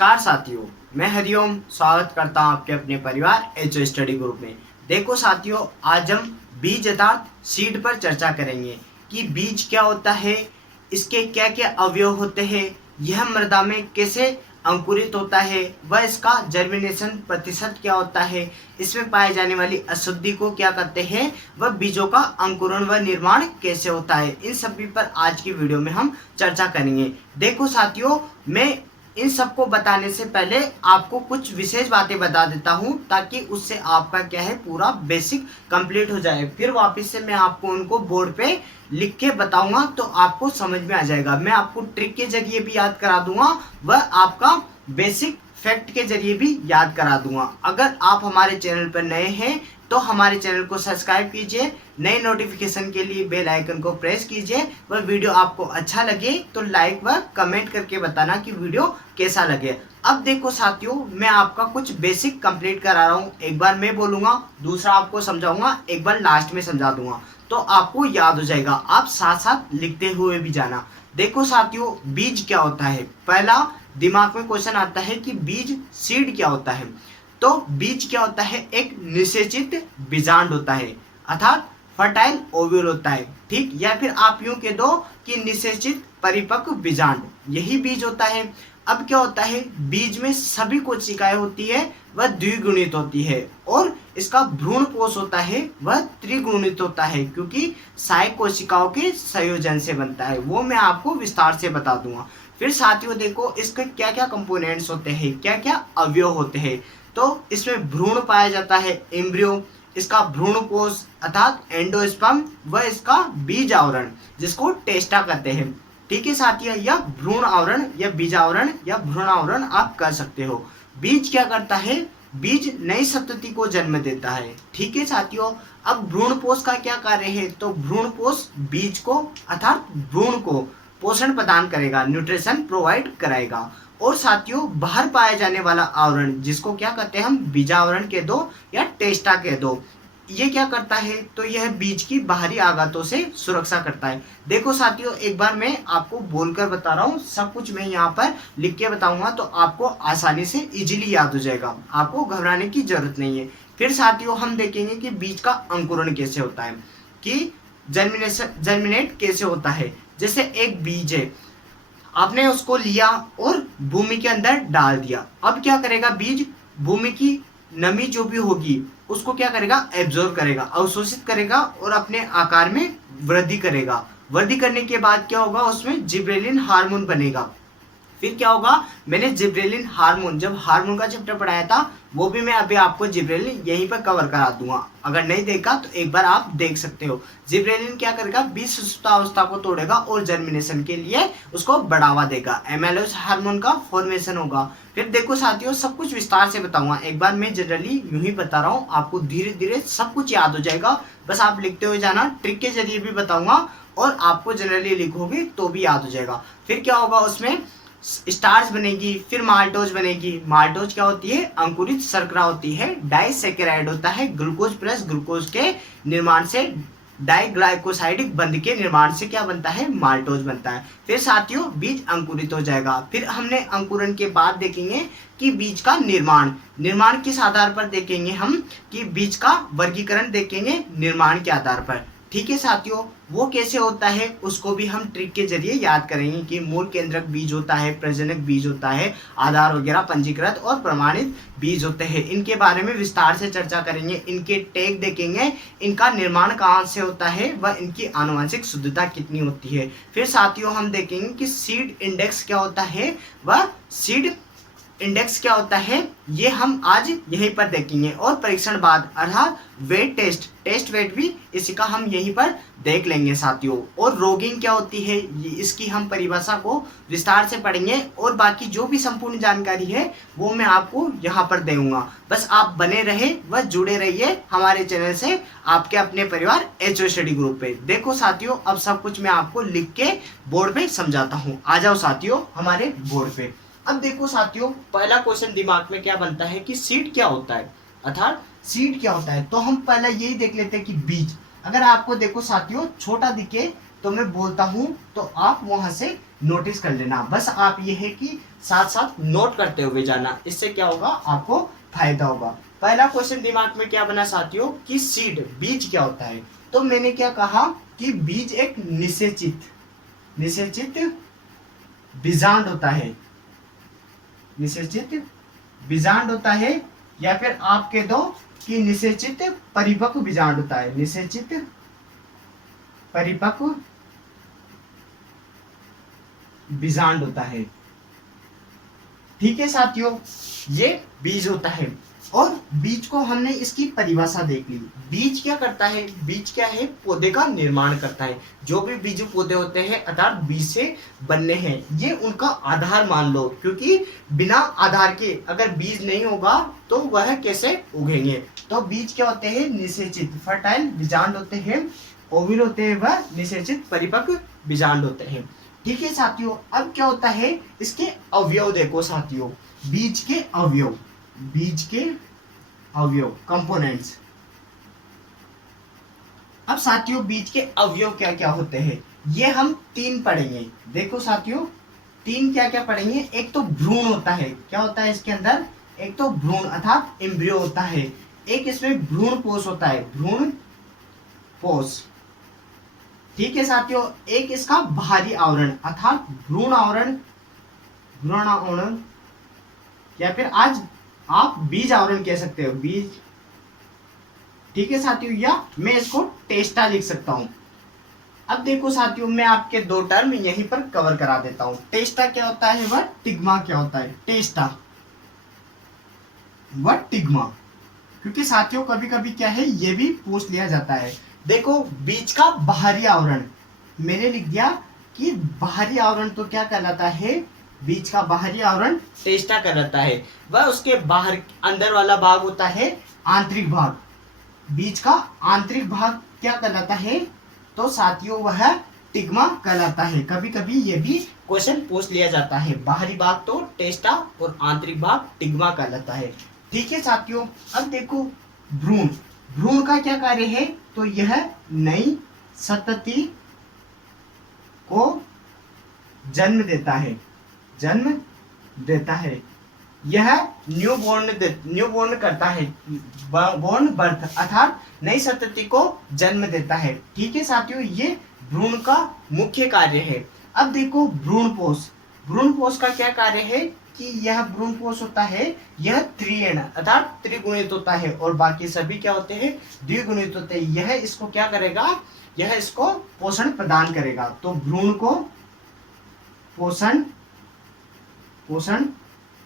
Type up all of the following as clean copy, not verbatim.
नमस्कार साथियों, मैं हरिओम स्वागत करता हूं आपके अपने परिवार एचओ स्टडी ग्रुप में। देखो साथियों, आज हम बीज अर्थात सीड पर चर्चा करेंगे कि बीज क्या होता है, इसके क्या क्या अवयव होते हैं, यह मृदा में कैसे अंकुरित होता है, वह इसका जर्मिनेशन प्रतिशत क्या होता है, इसमें पाए जाने वाली अशुद्धि को क्या कहते हैं, वह बीजों का अंकुरण व निर्माण कैसे होता है। इन सभी पर आज की वीडियो में हम चर्चा करेंगे। देखो साथियों, मैं इन सबको बताने से पहले आपको कुछ विशेष बातें बता देता हूं ताकि उससे आपका क्या है पूरा बेसिक कंप्लीट हो जाए। फिर वापस से मैं आपको उनको बोर्ड पे लिख के बताऊंगा तो आपको समझ में आ जाएगा। मैं आपको ट्रिक के जरिए भी याद करा दूंगा, वह आपका बेसिक फैक्ट के जरिए भी याद करा दूंगा। अगर आप हमारे चैनल पर नए हैं तो हमारे चैनल को सब्सक्राइब कीजिए, नए नोटिफिकेशन के लिए बेल आइकन को प्रेस कीजिए। वह वीडियो आपको अच्छा लगे तो लाइक व कमेंट करके बताना कि वीडियो कैसा लगे। अब देखो साथियों, मैं आपका कुछ बेसिक कंप्लीट करा रहा हूँ। एक बार मैं बोलूँगा, दूसरा आपको समझाऊंगा, एक बार लास्ट में समझा दूंगा तो आपको याद हो जाएगा। आप साथ साथ लिखते हुए भी जाना। देखो साथियों, बीज क्या होता है, पहला दिमाग में क्वेश्चन आता है कि बीज सीड क्या होता है। तो बीज क्या होता है, एक निषेचित बीजांड होता है अर्थात फर्टाइल ओव्यूल होता है, ठीक। या फिर आप यूं कह दो कि निषेचित परिपक्व बीजांड, यही बीज होता है। अब क्या होता है, बीज में सभी कोशिकाएं होती है वह द्विगुणित होती है और इसका भ्रूण कोश होता है वह त्रिगुणित होता है, क्योंकि सहायक कोशिकाओं के संयोजन से बनता है। वो मैं आपको विस्तार से बता दूंगा। फिर साथियों देखो, इसके क्या क्या कंपोनेंट्स होते हैं, क्या क्या अवयव होते हैं। तो इसमें भ्रूण पाया जाता है, एम्ब्रियो, इसका भ्रूण कोश अर्थात एंडोस्पर्म व इसका बीज आवरण जिसको टेस्टा कहते हैं, ठीक है साथियों। या भ्रूण आवरण या बीज आवरण या भ्रूण आवरण आप कह सकते हो। बीज क्या करता है, बीज नई संतति को जन्म देता है, ठीक है साथियों। अब भ्रूणपोष का क्या कार्य है, तो भ्रूणपोष बीज को अर्थात भ्रूण को पोषण प्रदान करेगा, न्यूट्रिशन प्रोवाइड कराएगा। और साथियों, बाहर पाया जाने वाला आवरण जिसको क्या कहते हैं हम, बीजावरण कह दो या टेस्टा कह दो, ये क्या करता है, तो यह बीज की बाहरी आघातों से सुरक्षा करता है। देखो साथियों, एक बार मैं आपको बोलकर बता रहा हूँ, सब कुछ मैं यहाँ पर लिख के बताऊंगा तो आपको आसानी से इजीली याद हो जाएगा, आपको घबराने की जरूरत नहीं है। फिर साथियों हम देखेंगे कि बीज का अंकुरण कैसे होता है, कि जर्मिनेट कैसे होता है। जैसे एक बीज है, आपने उसको लिया और भूमि के अंदर डाल दिया। अब क्या करेगा बीज, भूमि की नमी जो भी होगी उसको क्या करेगा, एब्जॉर्ब करेगा, अवशोषित करेगा और अपने आकार में वृद्धि करेगा। वृद्धि करने के बाद क्या होगा, उसमें जिब्रेलिन हार्मोन बनेगा। फिर क्या होगा, मैंने जिब्रेलिन हार्मोन, जब हार्मोन का चैप्टर पढ़ाया था वो भी मैं अभी आपको जिब्रेलिन यहीं पर कवर करा दूंगा। अगर नहीं देखा तो एक बार आप देख सकते हो। जिब्रेलिन क्या करेगा, बीज सुप्तावस्था को तोड़ेगा और जर्मिनेशन के लिए उसको बढ़ावा देगा, एमाइलोज हार्मोन का फॉर्मेशन होगा। फिर देखो साथियों, सब कुछ विस्तार से बताऊंगा। एक बार मैं जनरली यूं ही बता रहा हूँ, आपको धीरे धीरे सब कुछ याद हो जाएगा, बस आप लिखते हुए जाना। ट्रिक के जरिए भी बताऊंगा और आपको जनरली लिखोगे तो भी याद हो जाएगा। फिर क्या होगा, उसमें स्टार्च बनेगी, फिर माल्टोज बनेगी। माल्टोज क्या होती है, अंकुरित शर्करा होती है। डाइसैकेराइड होता है, ग्लूकोज प्लस ग्लूकोज के निर्माण से, डाइग्लाइकोसाइडिक बंध के निर्माण से क्या बनता है, माल्टोज बनता है। फिर साथियों बीज अंकुरित हो जाएगा। फिर हमने अंकुरण के बाद देखेंगे कि बीज का निर्माण किस आधार पर देखेंगे हम, कि बीज का वर्गीकरण देखेंगे निर्माण के आधार पर, ठीक है साथियों। वो कैसे होता है उसको भी हम ट्रिक के जरिए याद करेंगे कि मूल केंद्रक बीज होता है, प्रजनक बीज होता है, आधार वगैरह पंजीकृत और प्रमाणित बीज होते हैं। इनके बारे में विस्तार से चर्चा करेंगे, इनके टैग देखेंगे, इनका निर्माण कहाँ से होता है व इनकी आनुवंशिक शुद्धता कितनी होती है। फिर साथियों हम देखेंगे कि सीड इंडेक्स क्या होता है व सीड इंडेक्स क्या होता है, ये हम आज यहीं पर देखेंगे। और परीक्षण बाद अर्थात वेट टेस्ट वेट भी इसी का हम यहीं पर देख लेंगे साथियों। और रोगिंग क्या होती है, इसकी हम परिभाषा को विस्तार से पढ़ेंगे और बाकी जो भी संपूर्ण जानकारी है वो मैं आपको यहाँ पर दूंगा। बस आप बने रहे व जुड़े रहिए हमारे चैनल से, आपके अपने परिवार एचओ स्टडी ग्रुप पे। देखो साथियों, अब सब कुछ मैं आपको लिख के बोर्ड पे समझाता हूँ। आ जाओ साथियों हमारे बोर्ड पे। अब देखो साथियों, पहला क्वेश्चन दिमाग में क्या बनता है कि सीड क्या होता है, अर्थात सीड क्या होता है। तो हम पहले यही देख लेते हैं कि बीज, अगर आपको देखो साथियों छोटा दिखे तो मैं बोलता हूं तो आप वहां से नोटिस कर लेना। बस आप ये है कि साथ साथ नोट करते हुए जाना, इससे क्या होगा, आपको फायदा होगा। पहला क्वेश्चन दिमाग में क्या बना साथियों कि सीड बीज क्या होता है। तो मैंने क्या कहा कि बीज एक निषेचित बीजांड होता है, निषेचित बीजांड होता है, या फिर आप कह दो कि निषेचित परिपक्व बीजांड होता है, निषेचित परिपक्व बीजांड होता है। ठीक है साथियों, ये बीज होता है। और बीज को हमने इसकी परिभाषा देख ली। बीज क्या करता है, बीज क्या है, पौधे का निर्माण करता है। जो भी बीज पौधे होते हैं अर्थात बीज से बनने हैं, ये उनका आधार मान लो, क्योंकि बिना आधार के अगर बीज नहीं होगा तो वह कैसे उगेंगे। तो बीज क्या होते हैं, निषेचित फर्टाइल बीजांड होते हैं, ओविल होते हैं वह निषेचित परिपक्व बीजांड होते हैं। ठीक है साथियों, अब क्या होता है, इसके अवयव देखो साथियों, बीज के अवयव, बीज के अवयव कंपोनेंट्स। अब साथियों बीज के अवयव क्या क्या होते हैं, ये हम 3 पढ़ेंगे। देखो साथियों 3 क्या क्या पढ़ेंगे। एक तो भ्रूण होता है, क्या होता है इसके अंदर, एक तो भ्रूण अर्थात एम्ब्रियो होता है। एक इसमें भ्रूण पोष होता है, भ्रूण पोष। ठीक है साथियों, एक इसका बाहरी आवरण अर्थात भ्रूण आवरण, भ्रूण आवरण, या फिर आज आप बीज आवरण कह सकते हो, बीज। ठीक है साथियों, या मैं इसको टेस्टा लिख सकता हूं। अब देखो साथियों, मैं आपके 2 टर्म यहीं पर कवर करा देता हूं। टेस्टा क्या होता है, वह टिग्मा क्या होता है, टेस्टा वह टिग्मा। क्योंकि साथियों कभी कभी क्या है, ये भी पूछ लिया जाता है। देखो बीज का बाहरी आवरण मैंने लिख दिया कि बाहरी आवरण तो क्या कहलाता है, बीज का बाहरी आवरण टेस्टा कहलाता है। वह उसके बाहर अंदर वाला भाग होता है आंतरिक भाग। बीज का आंतरिक भाग क्या कहलाता है, तो साथियों वह टिग्मा कहलाता है। कभी कभी ये भी क्वेश्चन पूछ लिया जाता है, बाहरी भाग तो टेस्टा और आंतरिक भाग टिग्मा कहलाता है। ठीक है साथियों, अब देखो भ्रूण, भ्रूण का क्या कार्य है, तो यह नई संतति को जन्म देता है, जन्म देता है। यह न्यूबॉर्न करता है, बॉर्न बर्थ अर्थात नई संतति को जन्म देता है। ठीक है साथियों, ये भ्रूण का मुख्य कार्य है। अब देखो भ्रूणपोष, भ्रूणपोष का क्या कार्य है कि यह भ्रूणपोष होता है, यह त्रिएण अर्थात त्रिगुणित होता है, और बाकी सभी क्या होते हैं, द्विगुणित होते हैं। यह इसको क्या करेगा, यह इसको पोषण प्रदान करेगा। तो भ्रूण को पोषण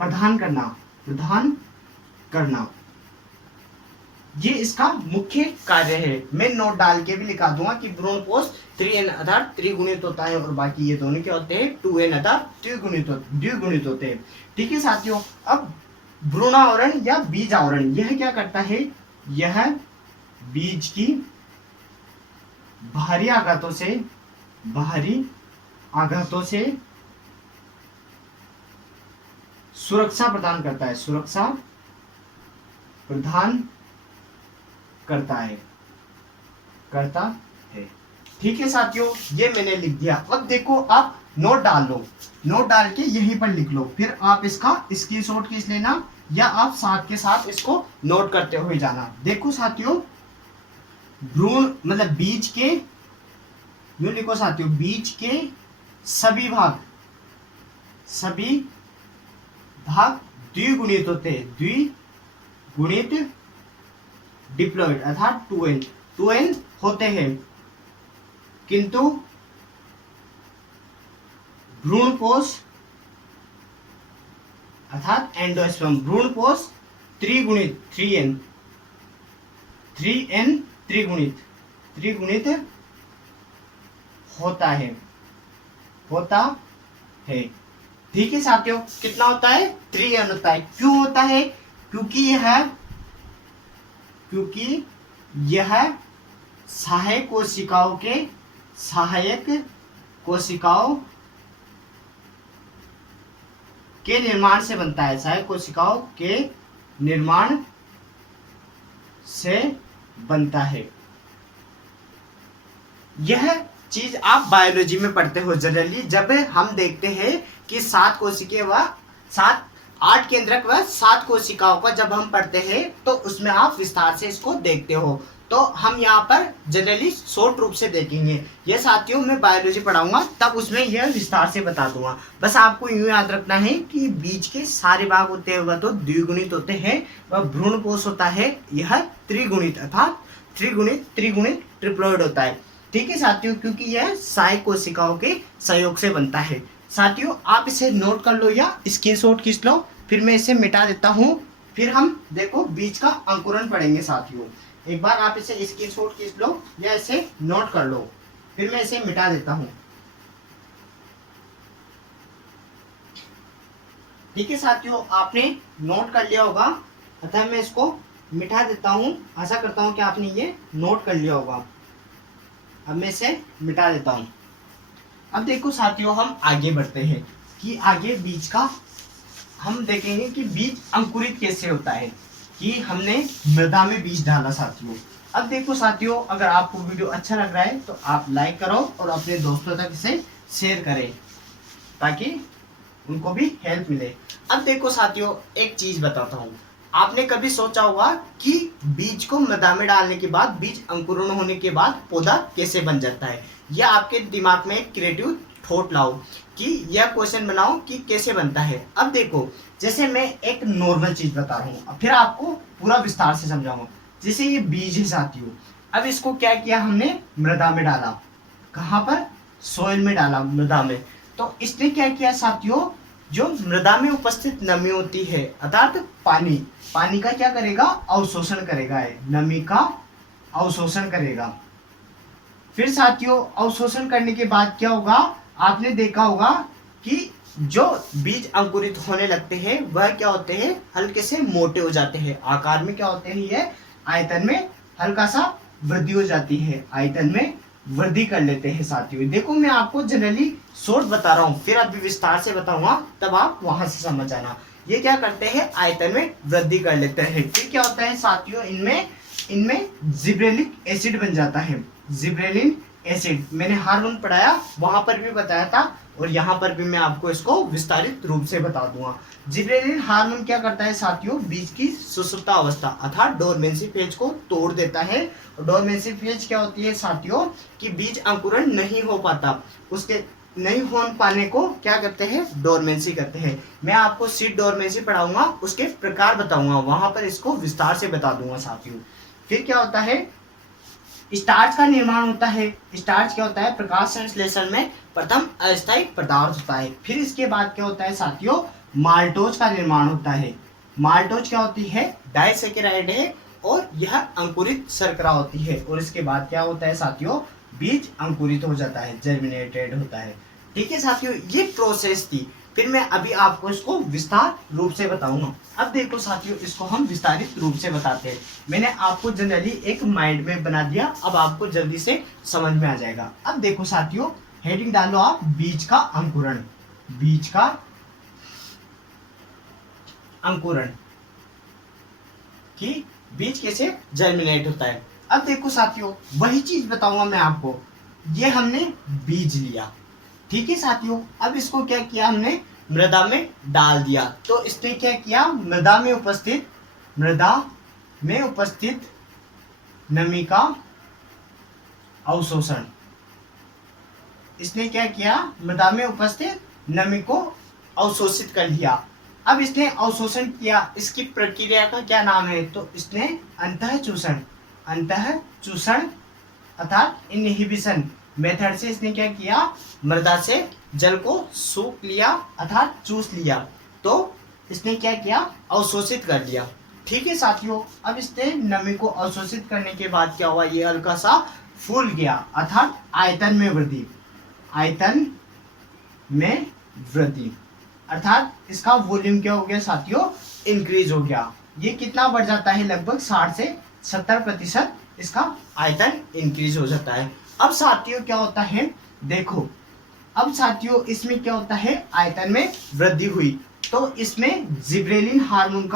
प्रदान करना, ये इसका मुख्य कार्य है। मैं नोट डाल के भी लिखा दूंगा कि भ्रूणपोष त्रिएण अर्थात त्रिगुणित होता है, और बाकी ये दोनों क्या होते हैं, 2n अर्थात द्विगुणित होते हैं। ठीक है साथियों, अब भ्रूणावरण या बीज आवरण यह क्या करता है, यह बीज की बाहरी आघातों से सुरक्षा प्रदान करता है, सुरक्षा प्रदान करता है। ठीक है साथियों, ये मैंने लिख दिया। अब देखो आप नोट डाल लो, नोट डाल के यहीं पर लिख लो, फिर आप इसका स्क्रीनशॉट खींच लेना, या आप साथ के साथ इसको नोट करते हुए जाना। देखो साथियों भ्रूण मतलब बीज के, यूं लिखो साथियों, बीज के सभी भाग द्विगुणित होते हैं, द्विगुणित डिप्लॉइड अर्थात 2n होते हैं, किंतु भ्रूणपोष अर्थात एंडोस्पर्म, भ्रूणपोष त्रिगुणित 3n त्रिगुणित होता है। ठीक है साथियों, कितना होता है, 3n होता है। क्यों होता है, क्योंकि यह सहायक कोशिकाओं के निर्माण से बनता है, सहायक कोशिकाओं के निर्माण से बनता है। यह चीज आप बायोलॉजी में पढ़ते हो जनरली, जब हम देखते हैं कि 7 कोशिकाएं व 8 केंद्रक व 7 कोशिकाओं का जब हम पढ़ते हैं तो उसमें आप विस्तार से इसको देखते हो। तो हम यहाँ पर जनरली शॉर्ट रूप से देखेंगे। ये साथियों मैं बायोलॉजी पढ़ाऊंगा तब उसमें यह विस्तार से बता दूंगा। बस आपको यूं याद रखना है कि बीज के सारे भाग होते हैं वह तो द्विगुणित होते हैं, वह भ्रूण कोश होता है यह त्रिगुणित अर्थात त्रिगुणित ट्रिप्लॉइड होता है। ठीक है साथियों, क्योंकि यह सहायक कोशिकाओं के सहयोग से बनता है। साथियों आप इसे नोट कर लो या स्क्रीनशॉट खींच लो, फिर मैं इसे मिटा देता हूँ। फिर हम देखो बीज का अंकुरण पढ़ेंगे साथियों। एक बार आप इसे स्क्रीनशॉट खींच लो या इसे नोट कर लो, फिर मैं इसे मिटा देता हूँ। ठीक है साथियों, आपने नोट कर लिया होगा, अतः मैं इसको मिटा देता हूँ। आशा करता हूँ कि आपने ये नोट कर लिया होगा। अब मैं इसे मिटा देता हूँ। अब देखो साथियों हम आगे बढ़ते हैं कि आगे बीज का हम देखेंगे कि बीज अंकुरित कैसे होता है, कि हमने मृदा में बीज डाला साथियों। अब देखो साथियों, अगर आपको वीडियो अच्छा लग रहा है तो आप लाइक करो और अपने दोस्तों तक इसे शेयर करें ताकि उनको भी हेल्प मिले। अब देखो साथियों एक चीज बताता हूँ, आपने कभी सोचा होगा कि बीज को मृदा में डालने के बाद, बीज अंकुरण होने के बाद पौधा कैसे बन जाता है, या आपके दिमाग में एक क्रिएटिव थॉट लाओ कि यह क्वेश्चन बनाओ कि कैसे बनता है। अब देखो जैसे मैं एक नॉर्मल चीज बता रहा हूँ, फिर आपको पूरा विस्तार से समझाऊंगा। जैसे ये बीज है साथियों, अब इसको क्या किया हमने, मृदा में डाला। कहाँ पर, सोइल में डाला, मृदा में। तो इसने क्या किया साथियों, जो मृदा में उपस्थित नमी होती है अर्थात पानी का क्या करेगा, अवशोषण करेगा, है नमी का अवशोषण करेगा। फिर साथियों अवशोषण करने के बाद क्या होगा, आपने देखा होगा कि जो बीज अंकुरित होने लगते हैं वह क्या होते हैं, हल्के से मोटे हो जाते हैं। आकार में क्या होते हैं, ये आयतन में हल्का सा वृद्धि हो जाती है, आयतन में वृद्धि कर लेते हैं साथियों। देखो मैं आपको जनरली शॉर्ट बता रहा हूँ, फिर अभी विस्तार से बताऊंगा तब आप वहां से समझ आना। ये क्या करते हैं, आयतन में वृद्धि कर लेते हैं। फिर क्या होता है साथियों, इनमें जिब्रेलिक एसिड बन जाता है। जिब्रेलिन एसिड मैंने हार्मोन पढ़ाया, वहां पर भी बताया था और यहाँ पर भी मैं आपको इसको विस्तारित रूप से बता दूंगा। जिब्रेलिन हार्मोन क्या करता है साथियों, बीज की सुषुप्ता अवस्था अर्थात डोरमेंसी फेज को तोड़ देता है। और डोरमेंसी फेज क्या होती है साथियों, कि बीज अंकुरण नहीं हो पाता, उसके नहीं हो पाने को क्या करते हैं, डोरमेंसी करते हैं। मैं आपको सीड डोरमेंसी पढ़ाऊंगा, उसके प्रकार बताऊंगा, वहां पर इसको विस्तार से बता दूंगा साथियों। फिर क्या होता है, स्टार्च का निर्माण होता है। स्टार्च क्या होता है, प्रकाश संश्लेषण में प्रथम अस्थायी पदार्थ होता है। फिर इसके बाद क्या होता है साथियों, माल्टोज का निर्माण होता है। माल्टोज क्या होती है, डाइसैकेराइड है और यह अंकुरित शर्करा होती है। और इसके बाद क्या होता है साथियों, बीज अंकुरित हो जाता है, जर्मिनेटेड होता है। ठीक है साथियों, ये प्रोसेस थी। फिर मैं अभी आपको इसको विस्तार रूप से बताऊंगा। अब देखो साथियों, इसको हम विस्तारित रूप से बताते हैं। मैंने आपको जनरली एक माइंड में बना दिया, अब आपको जल्दी से समझ में आ जाएगा। अब देखो साथियों, हेडिंग डालो आप, बीज का अंकुरण। बीज का अंकुरण, कि बीज कैसे जर्मिनेट होता है। अब देखो साथियों, वही चीज बताऊंगा मैं आपको। ये हमने बीज लिया, ठीक है साथियों। अब इसको क्या किया हमने, मृदा में डाल दिया। तो इसने क्या किया, मृदा में उपस्थित नमी का अवशोषण। इसने क्या किया, मृदा में उपस्थित नमी को अवशोषित कर लिया। अब इसने अवशोषण किया, इसकी प्रक्रिया का क्या नाम है, तो इसने अंतःचूषण अर्थात इनहिबिशन मेथड से इसने क्या किया, मृदा से जल को सूख लिया अर्थात चूस लिया। तो इसने क्या किया, अवशोषित कर लिया। ठीक है साथियों, अब इसने नमी को अवशोषित करने के बाद क्या हुआ, ये हल्का सा फूल गया अर्थात आयतन में वृद्धि। आयतन में वृद्धि अर्थात इसका वॉल्यूम क्या हो गया साथियों, इंक्रीज हो गया। ये कितना बढ़ जाता है, लगभग 60 से 70% इसका आयतन इंक्रीज हो जाता है। अब साथियों क्या होता है, देखो अब साथियों इसमें क्या होता है, आयतन में वृद्धि हुई तो इसमें जिब्रेलिन हार्मोन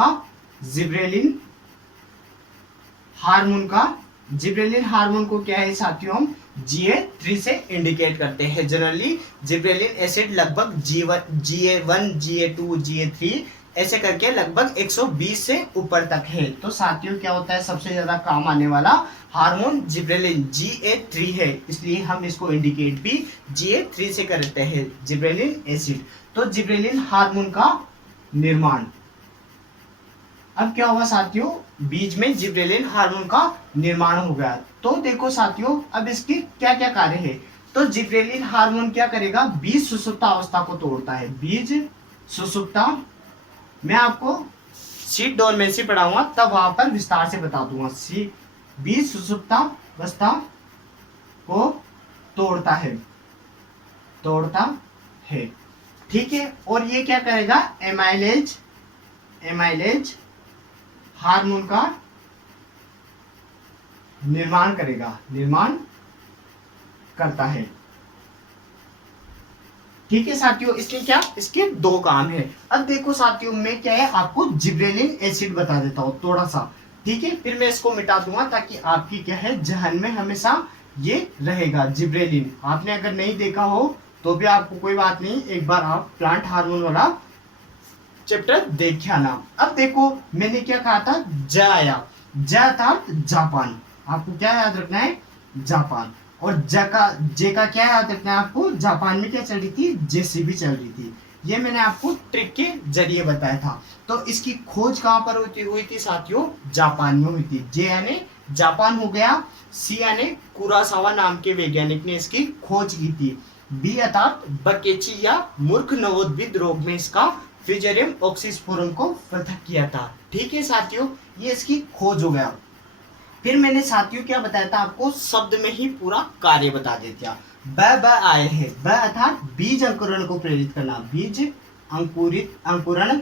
का जिब्रेलिन हार्मोन को क्या है साथियों, हम GA3 से इंडिकेट करते हैं। जनरली जिब्रेलिन एसिड लगभग GA1 GA2 GA3 ऐसे करके लगभग 120 से ऊपर तक है। तो साथियों क्या होता है, सबसे ज्यादा काम आने वाला हार्मोन जिब्रेलिन GA3 है, इसलिए हम इसको इंडिकेट भी GA3 से करते हैं, जिब्रेलिन एसिड। तो जिब्रेलिन हार्मोन का निर्माण, अब क्या हुआ साथियों, बीज में जिब्रेलिन हार्मोन का निर्माण हो गया। तो देखो साथियों, अब इसके क्या क्या कार्य है। तो जिब्रेलिन हार्मोन क्या करेगा, बीज सुषुप्ता अवस्था को तोड़ता है। बीज सुषुप्ता, मैं आपको शीट डोरमेंसी पढ़ाऊंगा तब वहां पर विस्तार से बता दूंगा। बीज सुषुप्ता अवस्था को तोड़ता है, तोड़ता है, ठीक है। और ये क्या करेगा, एमाइलेज हार्मोन का निर्माण करेगा, निर्माण करता है, ठीक है साथियों। इसके क्या, इसके दो काम है। अब देखो साथियों, मैं क्या है आपको जिब्रेलिन एसिड बता देता हूँ थोड़ा सा, ठीक है, फिर मैं इसको मिटा दूंगा ताकि आपकी क्या है जहन में हमेशा ये रहेगा। जिब्रेलिन आपने अगर नहीं देखा हो तो भी आपको कोई बात नहीं, एक बार आप प्लांट हार्मोन वाला चैप्टर देख आना। अब देखो मैंने क्या कहा था, ज आया, ज अर्थात जापान, आपको क्या याद रखना है, जापान। और जे का क्या याद रखना है आपको, जापान में क्या चल रही थी, JCB चल रही थी। ये मैंने आपको ट्रिक के जरिए बताया था। तो इसकी खोज कहां पर हुई थी साथियों, जापान में हुई थी। जे यानी जापान हो गया, सी यानी कुरासावा नाम के वैज्ञानिक ने इसकी खोज की थी, बी अर्थात बकेची या मूर्ख नवोद्भिद रोग में इसका फ्यूजेरियम ऑक्सीस्पोरम को पृथक किया था, ठीक है साथियों, ये इसकी खोज हो गया। फिर मैंने साथियों क्या बताया था आपको, शब्द में ही पूरा कार्य बता देता। ब आए हैं, ब अर्थात बीज अंकुरण को प्रेरित करना, बीज अंकुरण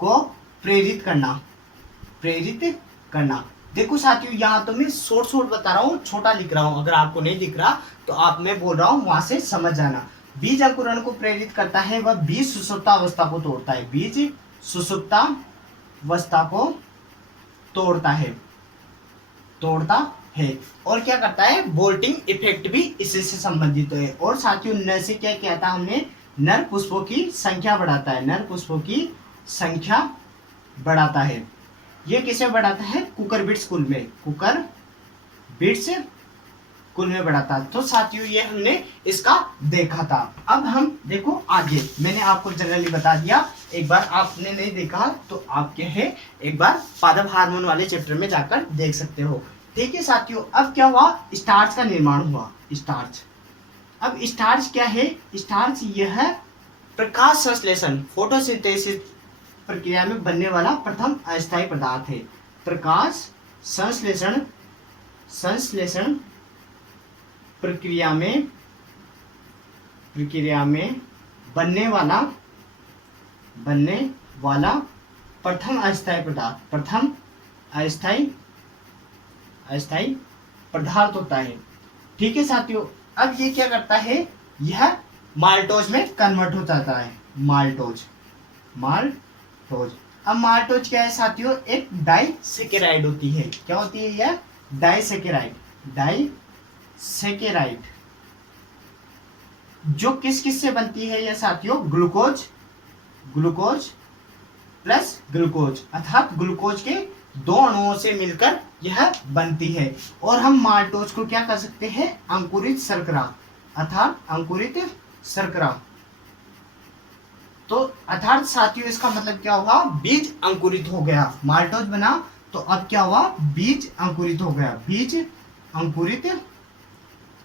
को प्रेरित करना। देखो साथियों, यहाँ तो मैं शॉर्ट बता रहा हूँ, छोटा लिख रहा हूँ, अगर आपको नहीं दिख रहा तो आप, मैं बोल रहा हूँ वहां से समझ जाना। बीज अंकुरण को प्रेरित करता है, वह बीज सुषुप्ता अवस्था को तोड़ता है, बीज सुषुप्ता अवस्था को तोड़ता है। और क्या करता है, बोल्टिंग इफेक्ट भी इसी से संबंधित है। और साथियों न से क्या किया था हमने, नर पुष्पों की संख्या बढ़ाता है, नर पुष्पों की संख्या बढ़ाता है। ये किसे बढ़ाता है, कुकुरबिट्स कुल में, कुकुरबिट्स कुल में बढ़ाता है। तो साथियों ये हमने इसका देखा था। अब हम देखो आगे, मैंने आपको जनरली बता दिया, एक बार आपने नहीं देखा तो आप क्या है एक बार पादप हार्मोन वाले चैप्टर में जाकर देख सकते हो, ठीक है साथियों। अब क्या हुआ, स्टार्च का निर्माण हुआ, स्टार्च। अब स्टार्च क्या है, स्टार्च यह प्रकाश संश्लेषण फोटोसिंथेसिस प्रक्रिया में बनने वाला प्रथम अस्थायी पदार्थ है। प्रकाश संश्लेषण प्रक्रिया में बनने वाला प्रथम अस्थायी पदार्थ होता है, ठीक है साथियों। अब ये क्या करता है, यह माल्टोज में कन्वर्ट हो जाता है, माल्टोज। अब माल्टोज क्या है साथियों, एक डाइसेकेराइड होती है। क्या होती है यह, डाइसेकेराइड, जो किस से बनती है यह साथियों, ग्लूकोज प्लस ग्लूकोज, अर्थात ग्लूकोज के दो अणुओं से मिलकर यह बनती है। और हम माल्टोज को क्या कर सकते हैं, अंकुरित शर्करा, अर्थात अंकुरित शर्करा। तो अर्थात साथियों इसका मतलब क्या होगा, बीज अंकुरित हो गया, माल्टोज बना तो अब क्या हुआ, बीज अंकुरित हो गया, बीज अंकुरित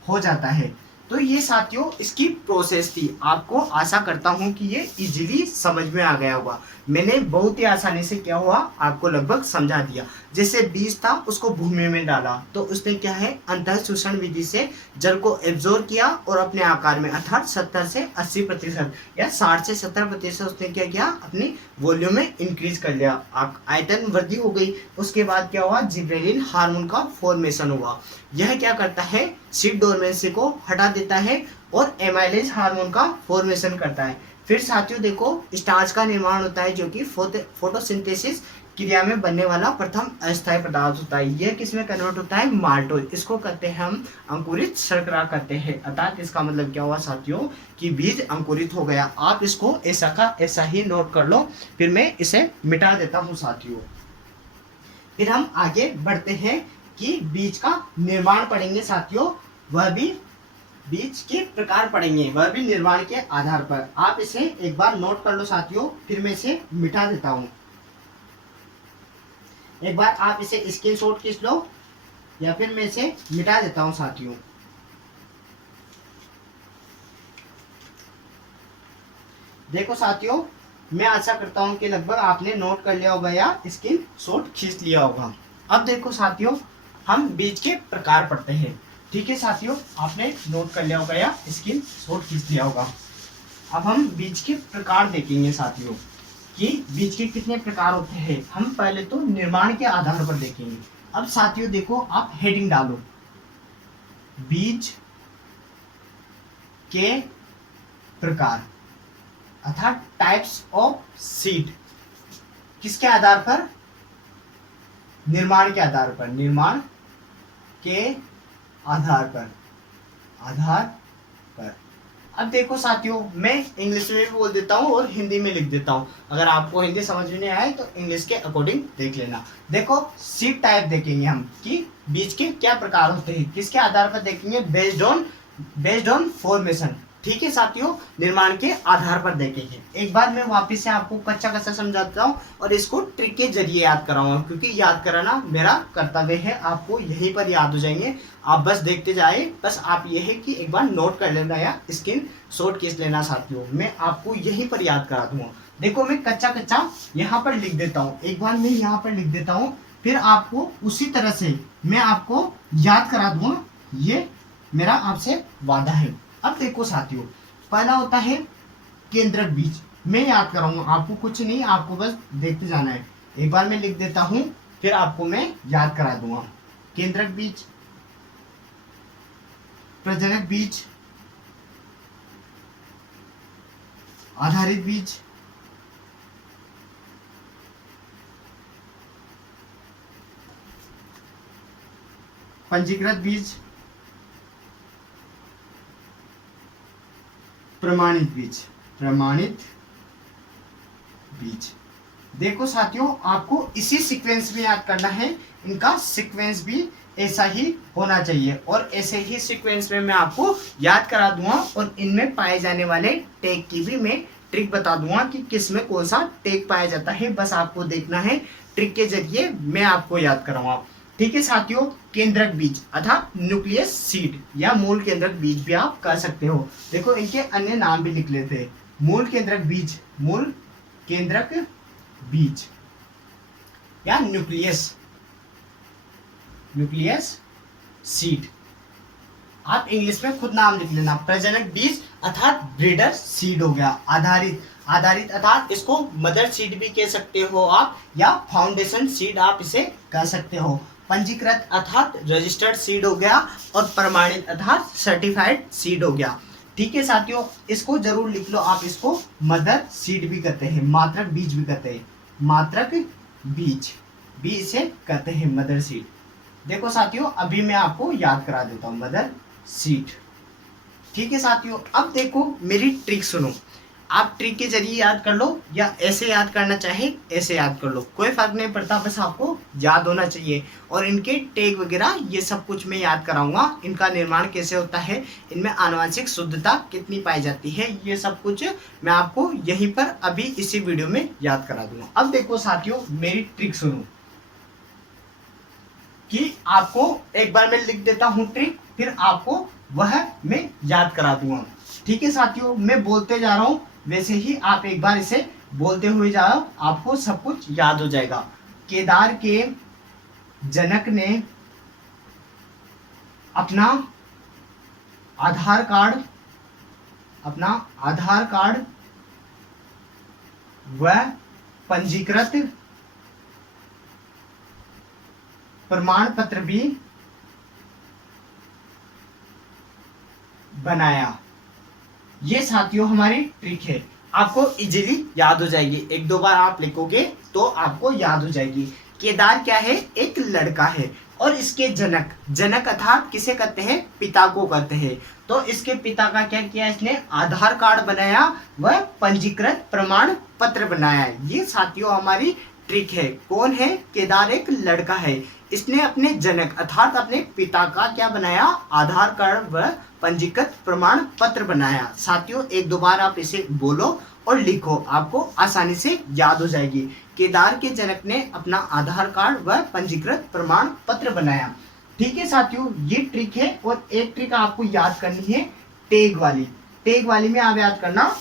हो जाता है। तो ये साथियों इसकी प्रोसेस थी। आपको आशा करता हूं कि ये इजीली समझ में आ गया होगा। मैंने बहुत ही आसानी से क्या हुआ आपको लगभग समझा दिया। जैसे बीज था उसको भूमि में डाला तो उसने क्या है अंतः शोषण विधि से जल को एब्जॉर्ब किया और अपने आकार में अर्थात 70 से 80% या 60 से 70% उसने क्या किया, अपनी वॉल्यूम में इंक्रीज कर लिया, आयतन वृद्धि हो गई। उसके बाद क्या हुआ, जिब्रेलिन हार्मोन का फॉर्मेशन हुआ। यह क्या करता है, सीड डोरमेंसी को हटा देता है और एमाइलेज हार्मोन का फॉर्मेशन करता है। फिर साथियों देखो स्टार्च का निर्माण होता है जो कि फोटोसिंथेसिस क्रिया में बनने वाला प्रथम अस्थायी पदार्थ होता है। यह किस में कन्वर्ट होता है? माल्टोज। इसको कहते हैं हम अंकुरित शर्करा कहते हैं। अर्थात इसका मतलब क्या हुआ साथियों कि बीज अंकुरित हो गया। आप इसको ऐसा का ऐसा ही नोट कर लो, फिर मैं इसे मिटा देता हूँ साथियों। फिर हम आगे बढ़ते हैं कि बीज का निर्माण पढ़ेंगे साथियों, वह भी बीज के प्रकार पढ़ेंगे, वह भी निर्माण के आधार पर। आप इसे एक बार नोट कर लो साथियों, फिर मैं इसे मिटा देता हूं। एक बार आप इसे स्क्रीनशॉट खींच लो या फिर मैं इसे मिटा देता हूं साथियों। देखो साथियों, मैं आशा करता हूं कि लगभग आपने नोट कर लिया होगा या स्क्रीनशॉट खींच लिया होगा। अब देखो साथियों, हम बीज के प्रकार पढ़ते हैं। ठीक है साथियों, आपने नोट कर लिया होगा या स्क्रीनशॉट खींच लिया होगा। अब हम बीज के प्रकार देखेंगे साथियों कि बीज के कितने प्रकार होते हैं। हम पहले तो निर्माण के आधार पर देखेंगे। अब साथियों देखो, आप हेडिंग डालो, बीज के प्रकार अर्थात टाइप्स ऑफ सीड। किसके आधार पर? निर्माण के आधार पर। निर्माण के आधार पर। अब देखो साथियों, मैं इंग्लिश में भी बोल देता हूँ और हिंदी में लिख देता हूँ। अगर आपको हिंदी समझ में नहीं आए तो इंग्लिश के अकॉर्डिंग देख लेना। देखो सीड टाइप देखेंगे हम कि बीज के क्या प्रकार होते हैं। किसके आधार पर देखेंगे? Based on formation. ठीक है साथियों, निर्माण के आधार पर देखेंगे। एक बार मैं वापस से आपको कच्चा समझाता हूँ और इसको ट्रिक के जरिए याद कराऊंगा, क्योंकि याद कराना मेरा कर्तव्य है। आपको यहीं पर याद हो जाएंगे, आप बस देखते जाए। बस आप ये है कि एक बार नोट कर लेना या स्क्रीनशॉट खींच लेना साथियों, मैं आपको यहीं पर याद करा दूंगा। देखो मैं कच्चा यहाँ पर लिख देता हूँ, एक बार मैं यहाँ पर लिख देता हूँ, फिर आपको उसी तरह से मैं आपको याद करा दूंगा। ये मेरा आपसे वादा है। अब देखो साथियों, पहला होता है केंद्रक बीज। मैं याद कराऊंगा, आपको कुछ नहीं, आपको बस देखते जाना है। एक बार मैं लिख देता हूं, फिर आपको मैं याद करा दूंगा। केंद्रक बीज, प्रजनक बीज, आधारित बीज, पंजीकृत बीज, प्रमाणित बीज। देखो साथियों, आपको इसी सीक्वेंस में याद करना है। इनका सीक्वेंस भी ऐसा ही होना चाहिए और ऐसे ही सीक्वेंस में मैं आपको याद करा दूंगा और इनमें पाए जाने वाले टैग की भी मैं ट्रिक बता दूंगा कि किस में कौन सा टैग पाया जाता है। बस आपको देखना है, ट्रिक के जरिए मैं आपको याद कराऊंगा। ठीक है साथियों, केंद्रक बीज अर्थात न्यूक्लियस सीड या मूल केंद्रक बीज भी आप कह सकते हो। देखो इनके अन्य नाम भी लिख लेते हैं। मूल केंद्रक बीज या न्यूक्लियस सीड। आप इंग्लिश में खुद नाम लिख लेना। प्रजनक बीज अर्थात ब्रीडर सीड हो गया। आधारित अर्थात इसको मदर सीड भी कह सकते हो आप, या फाउंडेशन सीड आप इसे कह सकते हो। पंजीकृत अर्थात रजिस्टर्ड सीड हो गया और प्रमाणित अर्थात सर्टिफाइड सीड हो गया। ठीक है साथियों, इसको जरूर लिख लो आप। इसको मदर सीड भी कहते हैं, मात्रक बीज भी कहते हैं। मात्रक बीज भी इसे कहते हैं, मदर सीड। देखो साथियों, अभी मैं आपको याद करा देता हूँ, मदर सीड। ठीक है साथियों, अब देखो मेरी ट्रिक सुनो। आप ट्रिक के जरिए याद कर लो या ऐसे याद करना चाहे ऐसे याद कर लो, कोई फर्क नहीं पड़ता, बस आपको याद होना चाहिए। और इनके टैग वगैरह ये सब कुछ मैं याद कराऊंगा। इनका निर्माण कैसे होता है, इनमें आनुवंशिक शुद्धता कितनी पाई जाती है, ये सब कुछ मैं आपको यहीं पर अभी इसी वीडियो में याद करा दूंगा। अब देखो साथियों, मेरी ट्रिक सुनो कि आपको एक बार मैं लिख देता हूँ ट्रिक, फिर आपको वह मैं याद करा दूंगा। ठीक है साथियों, मैं बोलते जा रहा हूँ, वैसे ही आप एक बार इसे बोलते हुए जाओ, आपको सब कुछ याद हो जाएगा। केदार के जनक ने अपना आधार कार्ड व पंजीकृत प्रमाण पत्र भी बनाया। ये साथियों हमारी ट्रिक है। आपको इजीली याद हो जाएगी। एक दो बार आप लिखोगे तो आपको याद हो जाएगी। केदार क्या है? एक लड़का है और इसके जनक, जनक अर्थात किसे कहते हैं? पिता को कहते हैं। तो इसके पिता का क्या किया? इसने आधार कार्ड बनाया व पंजीकृत प्रमाण पत्र बनाया। ये साथियों हमारी ट्रिक है। कौन है? केदार एक लड़का है, इसने अपने जनक अर्थात अपने पिता का क्या बनाया? आधार कार्ड व पंजीकृत प्रमाण पत्र बनाया। साथियों एक दो बार आप इसे बोलो और लिखो, आपको आसानी से याद हो जाएगी। केदार के जनक ने अपना आधार कार्ड व पंजीकृत प्रमाण पत्र बनाया। ठीक है साथियों, ये ट्रिक है। और एक ट्रिक आपको याद करनी है टेग वाली। टेग वाली में आप याद करना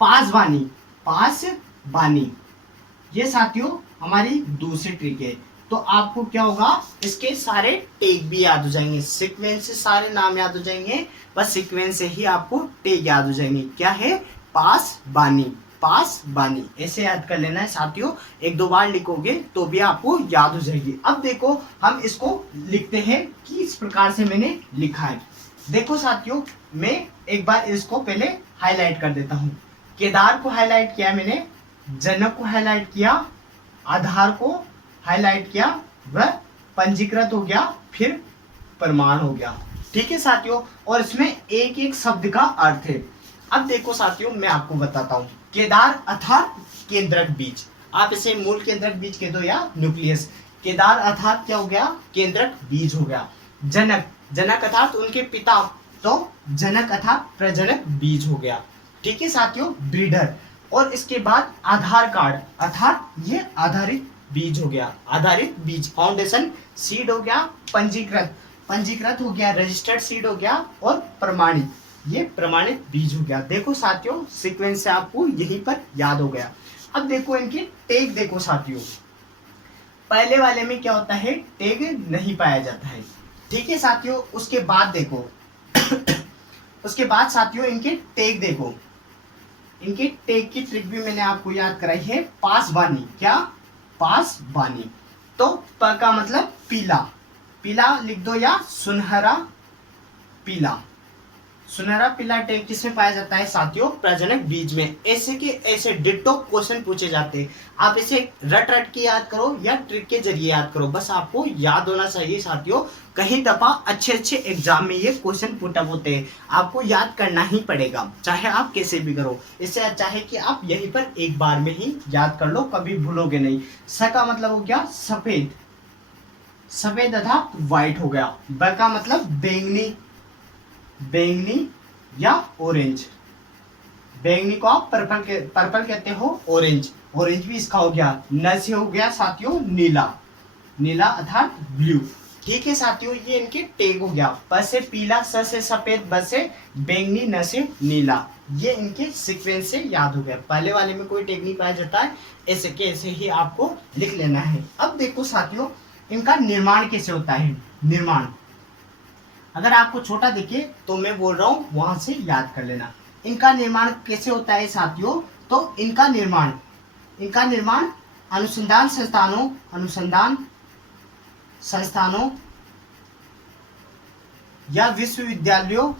पासबानी, पासबानी, ये साथियों हमारी दूसरी ट्रिक है। तो आपको क्या होगा? इसके सारे टेग भी याद हो जाएंगे, सीक्वेंस से सारे नाम याद हो जाएंगे, बस सीक्वेंस से ही आपको टेग याद हो जाएंगे। क्या है? पासबानी, पासबानी, ऐसे याद कर लेना है साथियों। एक दो बार लिखोगे तो भी आपको याद हो जाएगी। अब देखो हम इसको लिखते हैं कि इस प्रकार से मैंने लिखा है। देखो साथियों, मैं एक बार इसको पहले हाईलाइट कर देता हूँ। केदार को हाईलाइट किया मैंने, जनक को हाईलाइट किया, आधार को हाईलाइट किया, वह पंजीकृत हो गया, फिर प्रमाण हो गया। ठीक है साथियों, और इसमें एक एक शब्द का अर्थ है। अब देखो साथियों, मैं आपको बताता हूँ। केदार अर्थात केंद्रक बीज, आप इसे मूल केंद्रक बीज कह दो या न्यूक्लियस। केदार अर्थात क्या हो गया? केंद्रक बीज हो गया। जनक, जनक अर्थात उनके पिता, तो जनक अर्थात प्रजनक बीज हो गया। ठीक है साथियों, ब्रीडर। और इसके बाद आधार कार्ड अर्थात ये आधारित बीज हो गया, आधारित बीज, फाउंडेशन सीड हो गया। पंजीकृत, पंजीकृत हो गया, रजिस्टर्ड सीड हो गया। और प्रमाणित, ये प्रमाणित बीज हो गया। देखो साथियों, सीक्वेंस से आपको यहीं पर याद हो गया। अब देखो इनके टेग, देखो साथियों पहले वाले में क्या होता है? टेग नहीं पाया जाता है। ठीक है साथियों, उसके बाद देखो उसके बाद साथियों इनके टेग देखो। इनके टेग की ट्रिक भी मैंने आपको याद कराई है। पासबानी, क्या? पासबानी। तो प का मतलब पीला, पीला लिख दो, या सुनहरा पीला। सुनहरा पीला टेग किसमें पाया जाता है साथियों? प्रजनक बीज में। ऐसे के ऐसे डिट्टो क्वेश्चन पूछे जाते हैं। आप इसे रट रट के याद करो या ट्रिक के जरिए याद करो, बस आपको याद होना चाहिए साथियों। कहीं दफा अच्छे अच्छे एग्जाम में ये क्वेश्चन पुट अप होते हैं, आपको याद करना ही पड़ेगा, चाहे आप कैसे भी करो। इससे अच्छा है कि आप यहीं पर एक बार में ही याद कर लो, कभी भूलोगे नहीं। स का मतलब हो गया सफेद, सफेद अर्थात व्हाइट हो गया। ब का मतलब बैंगनी, बैंगनी या ऑरेंज। बैंगनी को आप पर्पल कहते हो, ऑरेंज, ऑरेंज भी इसका हो गया। न से हो गया साथियों नीला, नीला अर्थात ब्लू। ठीक है साथियों, ये इनके टेग हो गया। प से पीला, स से सफेद, ब से बैंगनी, न से नीला। ये इनके सीक्वेंस से याद हो गया। पहले वाले में कोई टेग नहीं पाया जाता है, ऐसे के ऐसे ही आपको लिख लेना है। अब देखो साथियों, इनका निर्माण कैसे होता है? निर्माण अगर आपको छोटा दिखे तो मैं बोल रहा हूँ वहां से याद कर लेना। इनका निर्माण कैसे होता है साथियों? तो इनका निर्माण अनुसंधान संस्थानों या विश्वविद्यालयों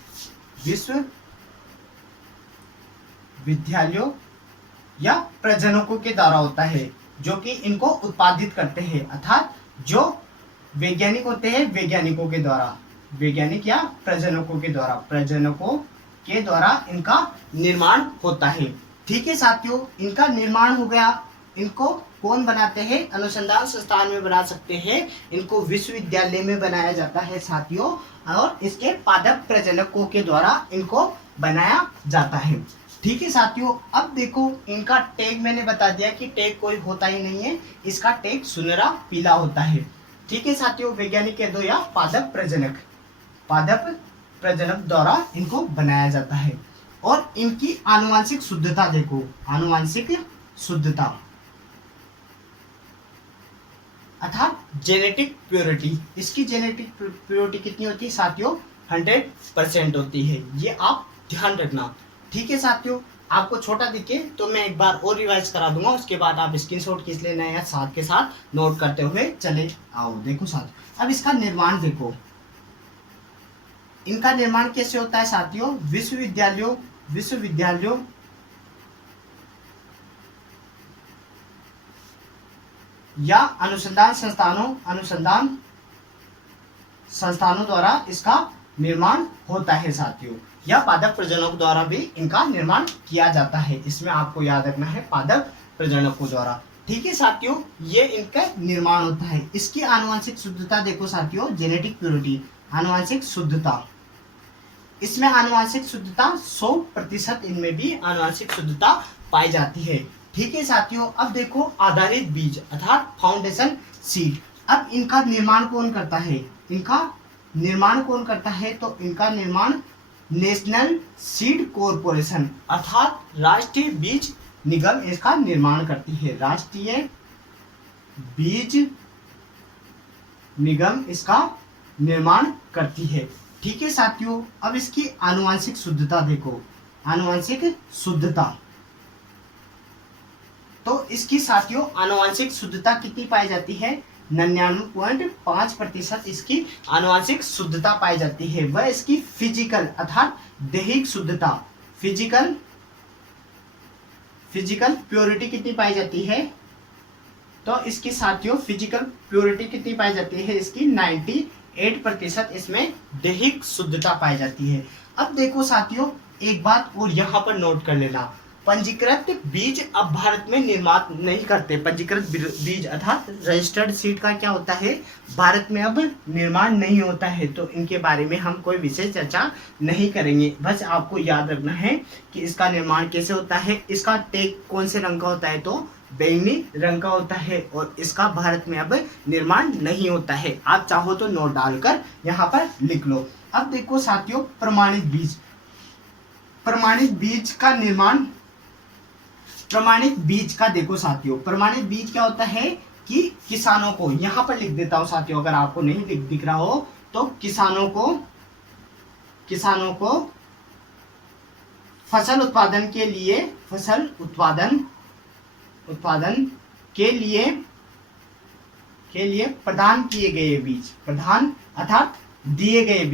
या प्रजनकों के द्वारा होता है, जो कि इनको उत्पादित करते हैं। अर्थात जो वैज्ञानिक होते हैं, वैज्ञानिकों के द्वारा, वैज्ञानिक या प्रजनकों के द्वारा इनका निर्माण होता है। ठीक है साथियों, इनका निर्माण हो गया। इनको कौन बनाते हैं? अनुसंधान संस्थान में बना सकते हैं, इनको विश्वविद्यालय में बनाया जाता है साथियों, और इसके पादप प्रजनकों के द्वारा इनको बनाया जाता है। ठीक है साथियों, अब देखो इनका टैग मैंने बता दिया कि टैग कोई होता ही नहीं है, इसका टैग सुनहरा पीला होता है। ठीक है साथियों, वैज्ञानिक कह दो या पादप प्रजनक द्वारा इनको बनाया जाता है। और इनकी आनुवांशिक शुद्धता देखो, आनुवांशिक शुद्धता अर्थात जेनेटिक प्योरिटी। इसकी जेनेटिक प्योरिटी कितनी होती है साथियों? 100% होती है। ये आप ध्यान रखना। ठीक है साथियों, आपको छोटा दिखे तो मैं एक बार और रिवाइज करा दूंगा, उसके बाद आप स्क्रीनशॉट खींच लेना या साथ के साथ नोट करते हुए चले आओ। देखो साथ, अब इसका निर्माण देखो, इनका निर्माण कैसे होता है साथियों? विश्वविद्यालयों विश्वविद्यालयों या अनुसंधान संस्थानों द्वारा इसका निर्माण होता है साथियों, या पादप प्रजनकों द्वारा भी इनका निर्माण किया जाता है। इसमें आपको याद रखना है पादप प्रजनकों द्वारा। ठीक है साथियों, ये इनका निर्माण होता है। इसकी आनुवंशिक शुद्धता देखो साथियों, जेनेटिक प्योरिटी, आनुवंशिक शुद्धता, इसमें आनुवंशिक शुद्धता 100% इनमें भी आनुवंशिक शुद्धता पाई जाती है। ठीक है साथियों, अब देखो आधारित बीज अर्थात फाउंडेशन सीड। अब इनका निर्माण कौन करता है? तो इनका निर्माण नेशनल सीड कॉरपोरेशन अर्थात राष्ट्रीय बीज निगम इसका निर्माण करती है। राष्ट्रीय बीज निगम इसका निर्माण करती है। ठीक है साथियों, अब इसकी आनुवंशिक शुद्धता देखो, आनुवंशिक शुद्धता, तो इसकी साथियों आनुवंशिक शुद्धता कितनी पाई जाती है? 99.5% इसकी आनुवंशिक शुद्धता पाई जाती है। वह इसकी फिजिकल अर्थात दैहिक शुद्धता, फिजिकल प्योरिटी कितनी पाई जाती है? तो इसकी साथियों फिजिकल प्योरिटी कितनी पाई जाती है? इसकी 98% इसमें दैहिक शुद्धता पाई जाती है। अब देखो साथियों, एक बात और यहाँ पर नोट कर लेना, पंजीकृत बीज अब भारत में निर्माण नहीं करते। पंजीकृत बीज अर्थात रजिस्टर्ड सीड का क्या होता है? भारत में अब निर्माण नहीं होता है, तो इनके बारे में हम कोई विशेष चर्चा नहीं करेंगे। बस आपको याद रखना है कि इसका निर्माण कैसे होता है। इसका टैग कौन से रंग का होता है? तो बैंगनी रंग का होता है, और इसका भारत में अब निर्माण नहीं होता है। आप चाहो तो नोट डालकर यहाँ पर लिख लो। अब देखो साथियों, प्रमाणित बीज, प्रमाणित बीज का निर्माण, प्रमाणित बीज का देखो साथियों, प्रमाणित बीज क्या होता है कि किसानों को, यहाँ पर लिख देता हूँ साथियों अगर आपको नहीं दिख रहा हो, तो किसानों को फसल उत्पादन के लिए प्रदान किए गए बीज, प्रदान अर्थात दिए गए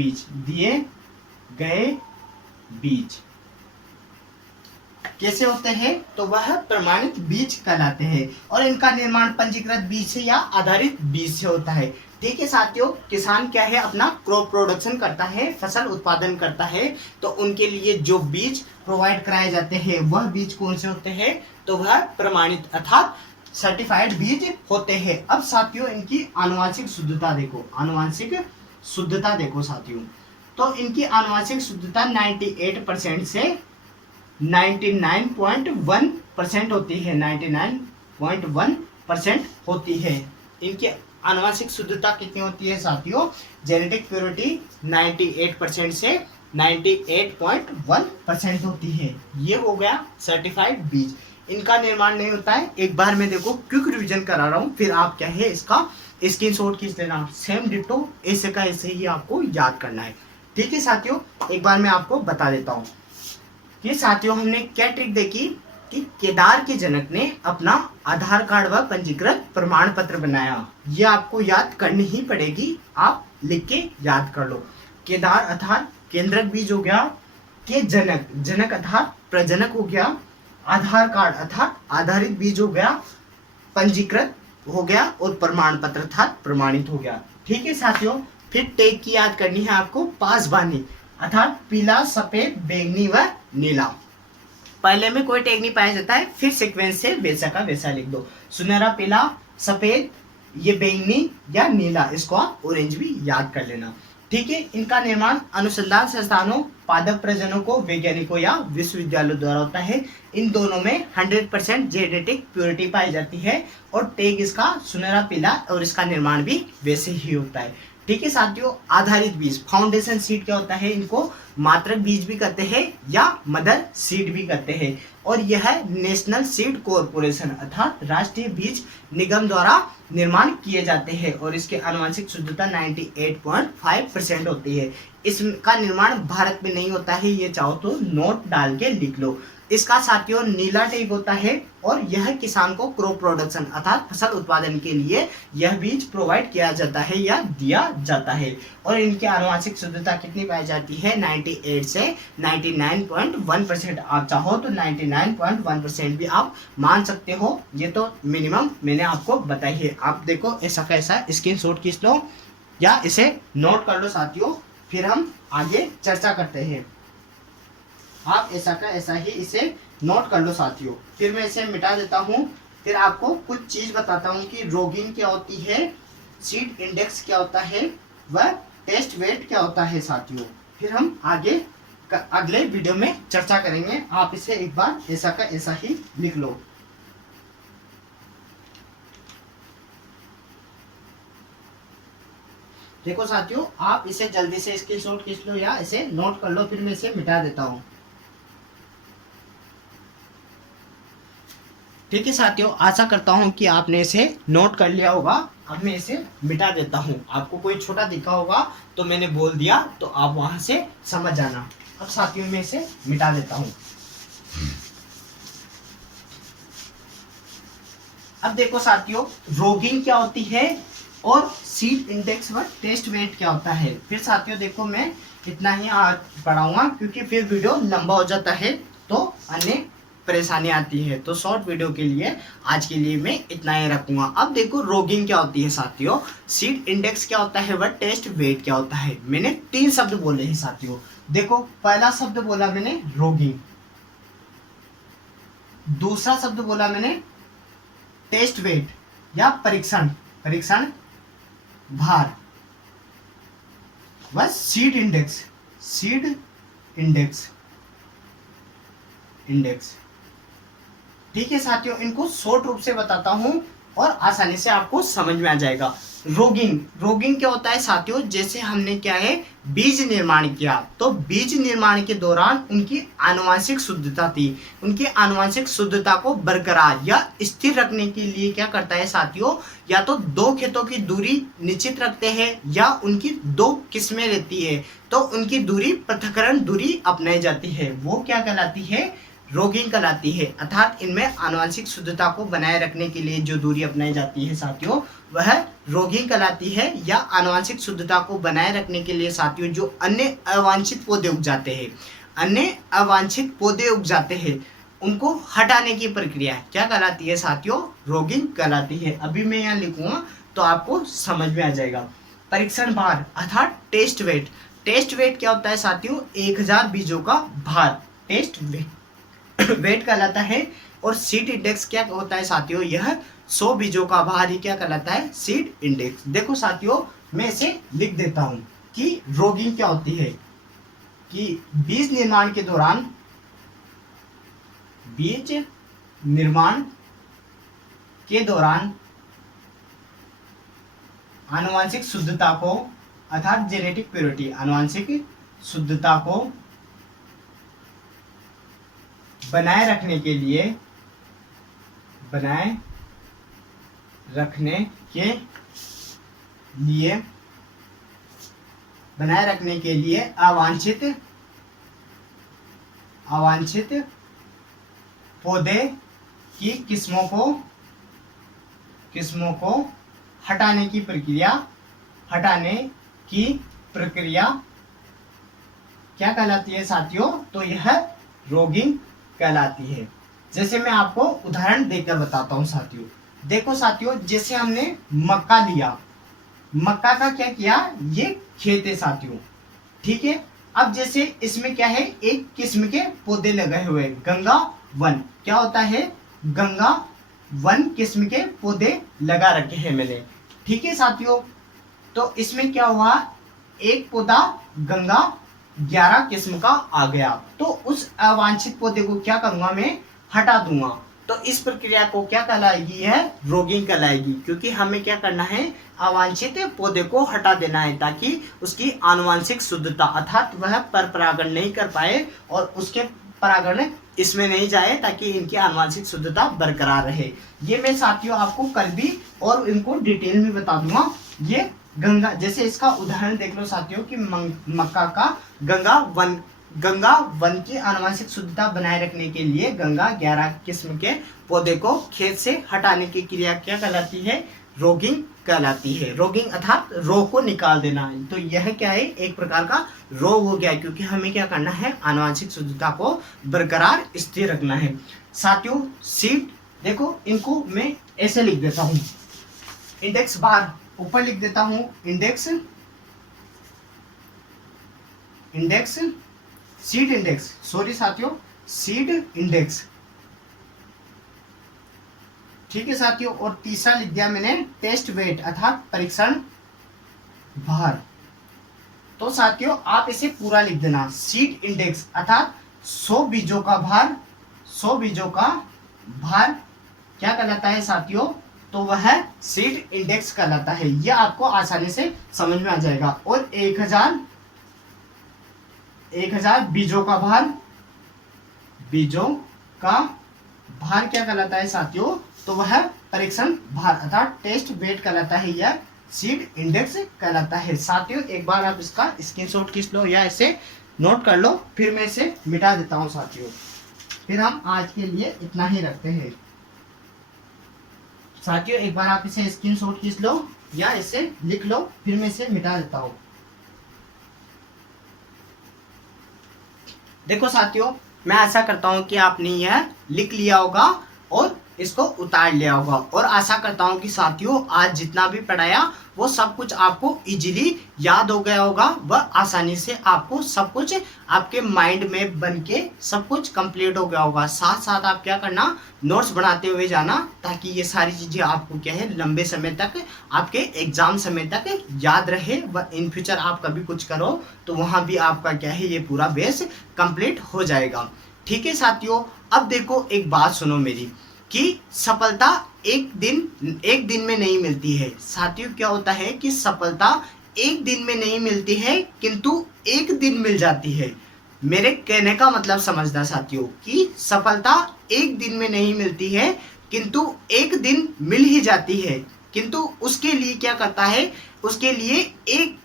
बीज कैसे होते हैं? तो वह प्रमाणित बीज कहलाते हैं, और इनका निर्माण पंजीकृत बीज से या आधारित बीज से होता है। ठीक है साथियों, किसान क्या है? अपना क्रॉप प्रोडक्शन करता है, फसल उत्पादन करता है, तो उनके लिए जो बीज प्रोवाइड कराए जाते हैं वह बीज कौन से होते हैं? तो वह प्रमाणित अर्थात सर्टिफाइड बीज होते हैं। अब साथियों इनकी आनुवंशिक शुद्धता देखो, आनुवंशिक शुद्धता देखो साथियों, तो इनकी आनुवंशिक शुद्धता 98% से 99.1% होती है, 99.1% होती है। इनकी आनुवंशिक शुद्धता कितनी होती है साथियों? जेनेटिक प्योरिटी 98% से 98.1% होती है। ये हो गया सर्टिफाइड बीज। इनका निर्माण नहीं होता है। एक बार मैं देखो क्विक रिवीजन करा रहा हूँ, फिर आप क्या है इसका स्क्रीनशॉट खींच लेना। सेम डिटो ऐसे का ऐसे ही आपको याद करना है। ठीक है साथियों, एक बार मैं आपको बता देता हूँ कि साथियों हमने क्या ट्रिक देखी कि केदार के जनक ने अपना आधार कार्ड व पंजीकृत प्रमाण पत्र बनाया। ये आपको याद करनी ही पड़ेगी, आप लिख के याद कर लो। केदार अर्थात केंद्रक बीज हो गया, के जनक अर्थात प्रजनक हो गया, आधार कार्ड अर्थात आधारित बीज हो गया, पंजीकृत हो गया, और प्रमाण पत्र अर्थात प्रमाणित हो गया। ठीक है साथियों, फिर टैग की याद करनी है आपको, पासबानी अर्थात पीला, सफेद, बैंगनी व नीला। पहले में कोई टैग नहीं पाया जाता है, फिर सीक्वेंस से वैसा का वैसा लिख दो। सुनहरा, पीला, सफेद, ये बैंगनी या नीला, इसको आप ऑरेंज भी याद कर लेना। ठीक है, इनका निर्माण अनुसंधान संस्थानों, पादप प्रजनकों, वैज्ञानिकों या विश्वविद्यालयों द्वारा होता है। इन दोनों में 100% जेनेटिक प्योरिटी पाई जाती है, और टैग इसका सुनहरा, पीला, और इसका निर्माण भी वैसे ही होता है। ठीक है साथियों, आधारित बीज, फाउंडेशन सीड क्या होता है? इनको मात्रक बीज भी कहते हैं या मदर सीड भी कहते हैं, और यह नेशनल सीड कॉरपोरेशन अर्थात राष्ट्रीय बीज निगम द्वारा निर्माण किए जाते हैं, और इसके आनुवंशिक शुद्धता 98.5% होती है। इसका निर्माण भारत में नहीं होता है, ये चाहो तो नोट डाल के लिख लो। इसका साथियों नीला टैग होता है और यह किसान को क्रॉप प्रोडक्शन अर्थात फसल उत्पादन के लिए यह बीज प्रोवाइड किया जाता है या दिया जाता है। और इनकी आनुवंशिक शुद्धता कितनी पाई जाती है? 98 से 99.1%। आप चाहो तो 99.1% भी आप मान सकते हो, ये तो मिनिमम मैंने आपको बताई है। आप देखो ऐसा कैसा स्क्रीनशॉट खींच लो या इसे नोट कर लो साथियों, फिर हम आगे चर्चा करते हैं। आप ऐसा का ऐसा ही इसे नोट कर लो साथियों। फिर मैं इसे मिटा देता हूँ, फिर आपको कुछ चीज़ बताता हूँ कि रोगिन क्या होती है, सीड इंडेक्स क्या होता है, वह टेस्ट वेट क्या होता है साथियों। फिर हम आगे अगले वीडियो में चर्चा करेंगे। आप इसे एक बार ऐसा का ऐसा ही लिख लो। देखो साथियों, आप इसे जल्दी से स्क्रीनशॉट खींच लो या इसे नोट कर लो, फिर मैं इसे मिटा देता हूँ। ठीक है साथियों, आशा करता हूँ कि आपने इसे नोट कर लिया होगा। अब मैं इसे मिटा देता हूँ। आपको कोई छोटा दिखा होगा तो मैंने बोल दिया, तो आप वहां से समझ जाना। अब साथियों मैं इसे मिटा देता हूँ। अब देखो साथियों, रोगिंग क्या होती है और सीड इंडेक्स व टेस्ट वेट क्या होता है। फिर साथियों देखो, मैं इतना ही आज पढ़ाऊंगा क्योंकि फिर वीडियो लंबा हो जाता है तो अन्य परेशानी आती है। तो शॉर्ट वीडियो के लिए आज के लिए मैं इतना ही रखूंगा। अब देखो रोगिंग क्या होती है साथियों, सीड इंडेक्स क्या होता है व टेस्ट वेट क्या होता है। मैंने 3 शब्द बोले हैं साथियों। देखो पहला शब्द बोला मैंने रोगिंग, दूसरा शब्द बोला मैंने टेस्ट वेट या परीक्षण भार, व सीड इंडेक्स। ठीक है साथियों, इनको शॉर्ट रूप से बताता हूं और आसानी से आपको समझ में आ जाएगा। रोगिंग क्या होता है साथियों, जैसे हमने क्या है बीज निर्माण किया, तो बीज निर्माण के दौरान उनकी आनुवंशिक शुद्धता थी। उनकी आनुवंशिक शुद्धता को बरकरार या स्थिर रखने के लिए क्या करता है साथियों, या तो 2 खेतों की दूरी निश्चित रखते हैं या उनकी 2 किस्में रहती है तो उनकी दूरी पृथक्करण दूरी अपनाई जाती है। वो क्या कहलाती है? रोगिंग कहलाती है। अर्थात इनमें आनुवंशिक शुद्धता को बनाए रखने के लिए जो दूरी अपनाई जाती है साथियों, वह रोगिंग कहलाती है। या आनुवंशिक शुद्धता को बनाए रखने के लिए साथियों जो अन्य अवांछित पौधे उग जाते हैं उनको हटाने की प्रक्रिया क्या कहलाती है साथियों? रोगिंग कहलाती है। अभी मैं यहाँ लिखूंगा तो आपको समझ में आ जाएगा। परीक्षण भार अर्थात टेस्ट वेट क्या होता है साथियों? 1000 बीजों का भार टेस्ट वेट कहलाता है। और सीड इंडेक्स क्या होता है साथियों? यह 100 बीजों का भार ही क्या कहलाता है? Seed index. देखो साथियों, मैं इसे लिख देता हूं कि रोगिंग क्या होती है, कि बीज निर्माण के दौरान आनुवंशिक शुद्धता को अर्थात जेनेटिक प्योरिटी, आनुवंशिक शुद्धता को बनाए रखने के लिए अवांछित पौधे की किस्मों को हटाने की प्रक्रिया क्या कहलाती है साथियों? तो यह रोगिंग कहलाती है। जैसे मैं आपको उदाहरण देकर बताता हूं साथियों। देखो साथियों, जैसे हमने मक्का लिया, मक्का का क्या किया, ये खेत है साथियों। ठीक है, अब जैसे इसमें क्या है, एक किस्म के पौधे लगे हुए, गंगा वन क्या होता है, गंगा वन किस्म के पौधे लगा रखे हैं मैंने। ठीक है साथियों, तो इसमें क्या हुआ, एक पौधा गंगा 11 किस्म का आ गया, तो उस अवांछित पौधे को क्या करूंगा, मैं हटा दूंगा। तो इस प्रक्रिया को क्या कहलाएगी, है रोगिंग कहलाएगी। क्योंकि हमें क्या करना है, अवांछित पौधे को हटा देना है ताकि उसकी आनुवंशिक शुद्धता अर्थात वह पर परागण नहीं कर पाए और उसके परागण इसमें नहीं जाए, ताकि इनकी आनुवंशिक शुद्धता बरकरार रहे। ये मैं साथियों आपको कल भी और इनको डिटेल में बता दूंगा। ये गंगा, जैसे इसका उदाहरण देख लो साथियों कि मक्का का गंगा वन गंगा वन की आनुवंशिक शुद्धता बनाए रखने के लिए गंगा 11 किस्म के पौधे को खेत से हटाने की क्रिया क्या कहलाती है? रोगिंग कहलाती है। रोगिंग अर्थात रोग को निकाल देना। तो यह क्या है? एक प्रकार का रोग हो गया, क्योंकि हमें क्या करना है? आनुवंशिक शुद्धता को बरकरार स्थिर रखना है। साथियों सीड देखो, इनको मैं ऐसे लिख देता हूँ, इंडेक्स बार ऊपर लिख देता हूँ, इंडेक्स सीड इंडेक्स, सॉरी साथियों, सीड इंडेक्स, ठीक है साथियों। और तीसरा लिख दिया मैंने टेस्ट वेट अर्थात परीक्षण भार। तो साथियों आप इसे पूरा लिख देना, सीड इंडेक्स अर्थात 100 बीजों का भार, 100 बीजों का भार क्या कहलाता है साथियों? तो वह सीड इंडेक्स कहलाता है। यह आपको आसानी से समझ में आ जाएगा। और 1000 बीजों का भार, बीजों का भार क्या कहलाता है साथियों? तो वह परीक्षण भार अर्थात टेस्ट वेट कहलाता है, यह सीड इंडेक्स कहलाता है। साथियों एक बार आप इसका स्क्रीनशॉट खींच लो या इसे नोट कर लो, फिर मैं इसे मिटा देता हूं साथियों। फिर हम आज के लिए इतना ही रखते हैं। साथियों एक बार आप इसे स्क्रीनशॉट खींच लो या इसे लिख लो, फिर मैं इसे मिटा देता हूं। देखो साथियों, मैं आशा करता हूं कि आपने यह लिख लिया होगा और इसको उतार लिया होगा। और आशा करता हूं कि साथियों आज जितना भी पढ़ाया वो सब कुछ आपको इजीली याद हो गया होगा। वह आसानी से आपको सब कुछ आपके माइंड में बन के सब कुछ कंप्लीट हो गया होगा। साथ साथ आप क्या करना, नोट्स बनाते हुए जाना, ताकि ये सारी चीज़ें आपको क्या है लंबे समय तक, आपके एग्जाम समय तक याद रहे। व इन फ्यूचर आप कभी कुछ करो तो वहाँ भी आपका क्या है, ये पूरा बेस कंप्लीट हो जाएगा। ठीक है साथियों, अब देखो एक बात सुनो मेरी, कि सफलता एक दिन में नहीं मिलती है। साथियों क्या होता है कि सफलता एक दिन में नहीं मिलती है, किंतु एक दिन मिल जाती है। मेरे कहने का मतलब समझना साथियों, कि सफलता एक दिन में नहीं मिलती है, किंतु एक दिन मिल ही जाती है। किंतु उसके लिए क्या करता है, उसके लिए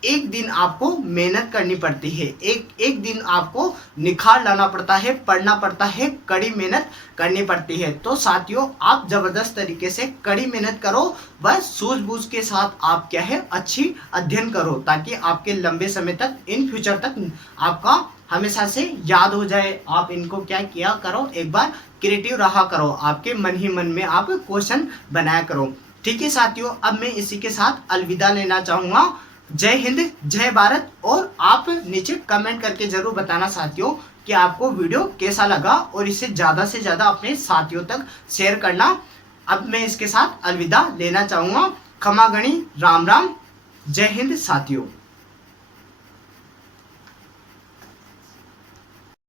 एक दिन आपको मेहनत करनी पड़ती है, एक दिन आपको निखार लाना पड़ता है, पढ़ना पड़ता है, कड़ी मेहनत करनी पड़ती है। तो साथियों आप जबरदस्त तरीके से कड़ी मेहनत करो, वह सूझबूझ के साथ आप क्या है अच्छी अध्ययन करो, ताकि आपके लंबे समय तक, इन फ्यूचर तक आपका हमेशा से याद हो जाए। आप इनको क्या किया करो, एक बार क्रिएटिव रहा करो, आपके मन ही मन में आप क्वेश्चन बनाया करो। ठीक है साथियों, अब मैं इसी के साथ अलविदा लेना चाहूँगा। जय हिंद, जय भारत। और आप नीचे कमेंट करके जरूर बताना साथियों कि आपको वीडियो कैसा लगा, और इसे ज़्यादा से ज़्यादा अपने साथियों तक शेयर करना। अब मैं इसके साथ अलविदा लेना चाहूँगा। खमा गणी, राम राम, जय हिंद साथियों।